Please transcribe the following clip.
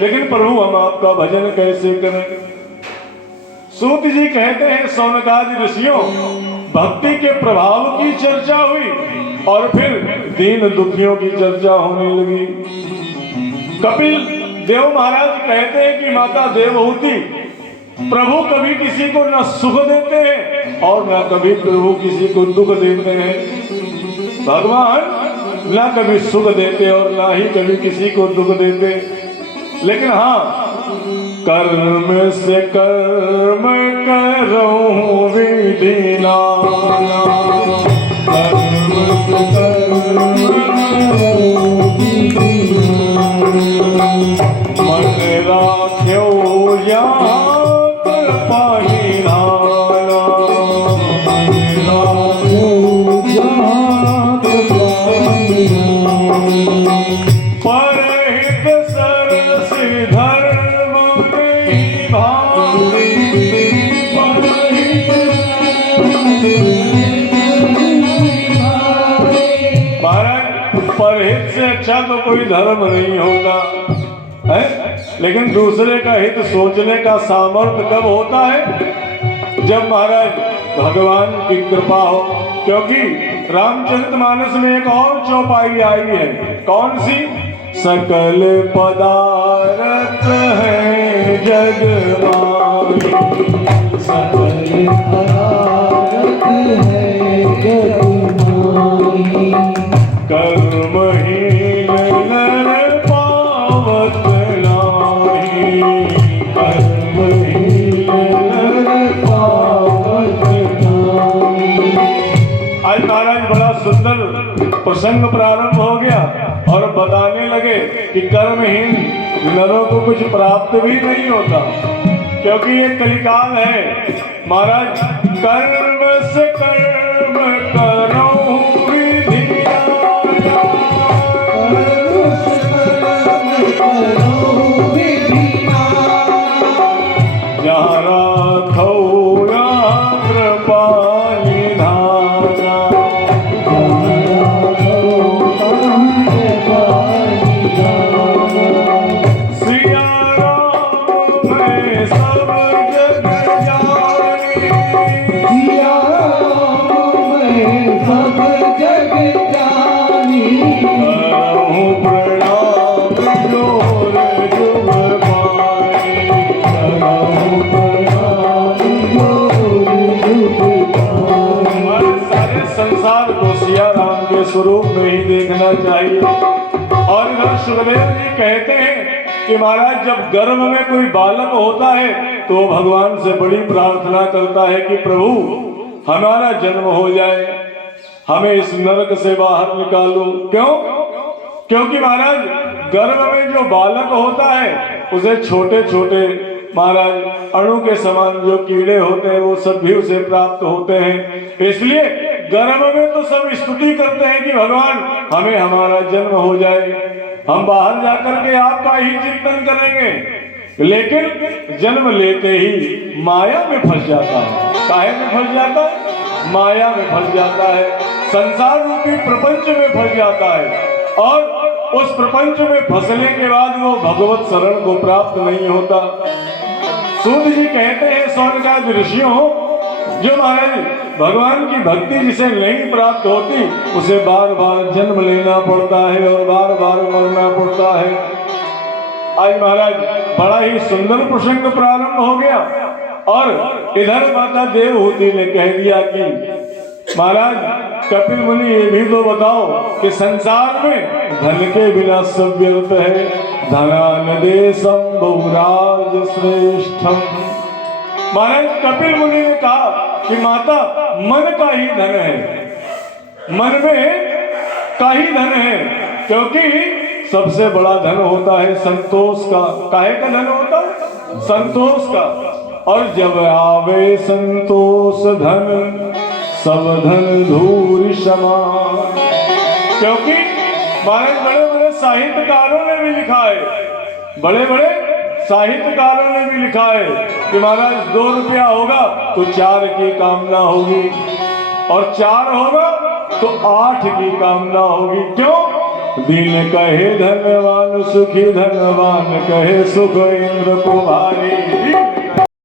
लेकिन प्रभु हम आपका भजन कैसे करें? सूत जी कहते हैं शौनकादि ऋषियों, भक्ति के प्रभाव की चर्चा हुई और फिर दीन दुखियों की चर्चा होने लगी। कपिल देव महाराज कहते हैं कि माता देवहूति, प्रभु कभी किसी को न सुख देते हैं और न कभी प्रभु किसी को दुख देते हैं। भगवान न कभी सुख देते और ना ही कभी किसी को दुख देते। लेकिन हाँ, कर्म से कर्म करूं विधि नाना, कर्म से कर्म करूं विधि नाना, मन राख्यो याद परिधाना, मन राख्यो याद परिधाना, परहित सरस धर्म में भावी, परहित से अच्छा तो कोई धर्म नहीं होता है, लेकिन दूसरे का हित सोचने का सामर्थ्य कब होता है? जब महाराज भगवान की कृपा हो। क्योंकि रामचरितमानस में एक और चौपाई आई है, कौन सी? सकल पदार्थ है जग माई, सकल पदार्थ है जग माई, कर्महीन नर पावत नाही, कर्महीन नर पावत नाही। आज महाराज बड़ा सुंदर प्रसंग प्रारंभ हो गया और बताने लगे कि कर्महीन नरों को कुछ प्राप्त भी नहीं होता, क्योंकि ये कलिकाल है। महाराज कर्म से कर्म करो विधि नाना, कर्म से कर्म करो विधि नाना, जहाँ राखो यहाँ कृपा निधाना, सिया राम मैं सब जग जानी, सिया राम मैं सब जग जानी, करहूँ प्रणाम जोर जुग पाई, करहूँ प्रणाम जोर जुग पाई। सारे संसार को सिया राम के स्वरूप में ही देखना चाहिए। और इधर सुखदेव जी कहते हैं कि महाराज जब गर्भ में कोई बालक होता है तो भगवान से बड़ी प्रार्थना करता है कि प्रभु हमारा जन्म हो जाए, हमें इस नरक से बाहर निकालो। क्यों? क्योंकि महाराज गर्भ में जो बालक होता है उसे छोटे छोटे महाराज अणु के समान जो कीड़े होते हैं वो सब भी उसे प्राप्त होते हैं। इसलिए गर्भ में तो सब स्तुति करते हैं कि भगवान हमें हमारा जन्म हो जाए, हम बाहर जाकर के आपका ही चिंतन करेंगे। लेकिन जन्म लेते ही माया में फंस जाता है। काहे में फंस जाता है? माया में फंस जाता है, संसार रूपी प्रपंच में फंस जाता है। और उस प्रपंच में फंसने के बाद वो भगवत शरण को प्राप्त नहीं होता। सूत जी कहते हैं शौनकादि ऋषियों, जो महाराज भगवान की भक्ति जिसे नहीं प्राप्त होती उसे बार बार जन्म लेना पड़ता है और बार बार मरना पड़ता है। आज महाराज बड़ा ही सुंदर प्रसंग प्रारंभ हो गया और इधर माता देवहूति ने कह दिया कि महाराज कपिल मुनि ये भी तो बताओ कि संसार में धन के बिना सब व्यर्थ है, धनान देशम बहुराज श्रेष्ठम। महाराज कपिल मुनि ने कहा कि माता मन का ही धन है, मन में का ही धन है, क्योंकि सबसे बड़ा धन होता है संतोष का। काहे का धन होता है? संतोष का। और जब आवे संतोष धन सब धन धूल समान। क्योंकि बड़े बड़े साहित्यकारों ने भी लिखा है, बड़े बड़े साहित्यकारों ने भी लिखा है कि महाराज 2 रुपया होगा तो 4 की कामना होगी और 4 होगा तो 8 की कामना होगी। क्यों? दीन कहे धनवान सुखी, धनवान कहे सुख इंद्र कुमारी।